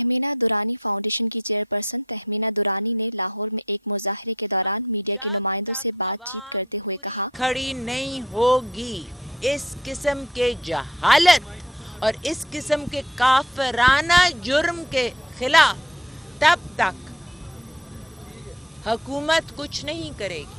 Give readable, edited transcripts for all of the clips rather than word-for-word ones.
Tahmina Durrani foundation की chairperson Tahmina Durrani ने लाहौर में एक मुजाहरे के दौरान मीडिया के नुमाइंदों से बातचीत करते हुए कहा, खड़ी नहीं होगी इस किस्म के जहालत और इस किस्म के काफराना जुर्म के खिलाफ तब तक हुकूमत कुछ नहीं करेगी।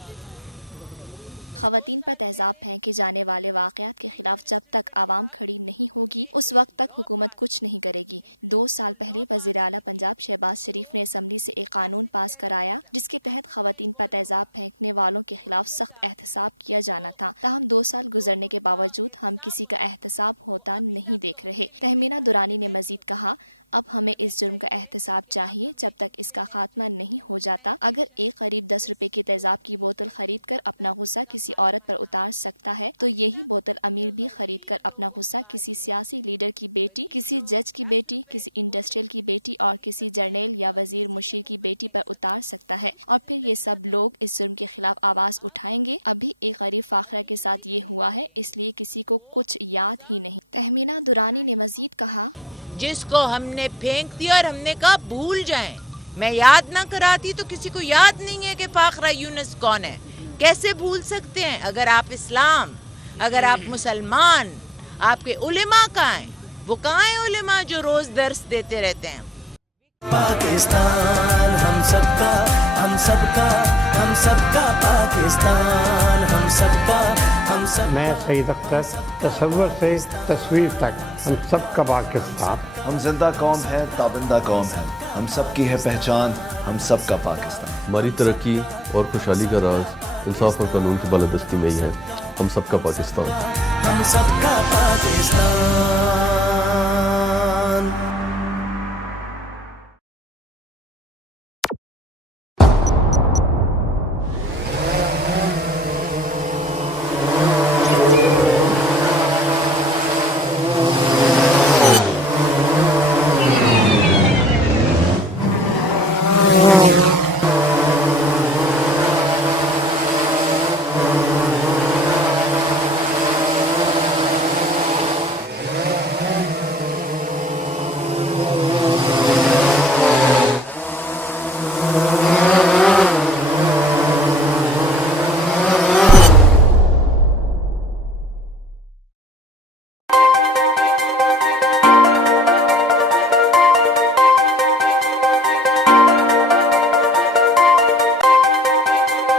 खवातीन पर तेजाब फेंके जाने वाले वाक़यात के खिलाफ जब तक आवाम खड़ी नहीं होगी उस वक्त तक हुकूमत कुछ नहीं करेगी। 2 साल पहले वज़ीर आला पंजाब शहबाज शरीफ ने असम्बली से एक कानून पास कराया जिसके तहत खवातीन पर तेजाब फेंकने वालों के खिलाफ सख्त एहतसाब किया जाना था। ताहम 2 साल गुजरने के बावजूद हम किसी का एहतसाब होता नहीं देख रहे। तहमीना दुरानी ने मजीद कहा, अब हमें इस जुर्म का एहतसाब चाहिए जब तक इसका खात्मा नहीं हो जाता। अगर एक गरीब 10 रुपए की तेजाब की बोतल खरीद कर अपना गुस्सा किसी औरत पर उतार सकता है तो यही बोतल अमीर भी खरीद कर अपना गुस्सा किसी सियासी लीडर की बेटी, किसी जज की बेटी, किसी इंडस्ट्रियल की बेटी और किसी जर्नल या वजीर मुशीर की बेटी पर उतार सकता है और फिर ये सब लोग इस जुर्म के खिलाफ आवाज उठाएंगे। अभी एक गरीब फाखरा के साथ ये हुआ है, इसलिए किसी को कुछ याद ही नहीं। तहमीना दुरानी ने मजीद कहा, जिसको हमने फेंक दिया और हमने कहा भूल जाएं, मैं याद ना कराती तो किसी को याद नहीं है कि फाखरा यूनुस कौन है। कैसे भूल सकते हैं? अगर आप इस्लाम, अगर आप मुसलमान, आपके उलेमा कहाँ हैं? वो कहाँ हैं उलेमा जो रोज दर्स देते रहते हैं? पाकिस्तान हम सबका, हम सबका, हम सबका पाकिस्तान हम सबका, हम सब। मैं सईद अख्तर, तसव्वुर से तस्वीर तक हम सबका पाकिस्तान। हम जिंदा कौम है, ताबिंदा कौम है, हम सबकी है पहचान, हम सबका पाकिस्तान। हमारी तरक्की और खुशहाली का राज इंसाफ और कानून की बालादस्ती में ही है। हम सबका पाकिस्तान। हम सबका पाकिस्तान।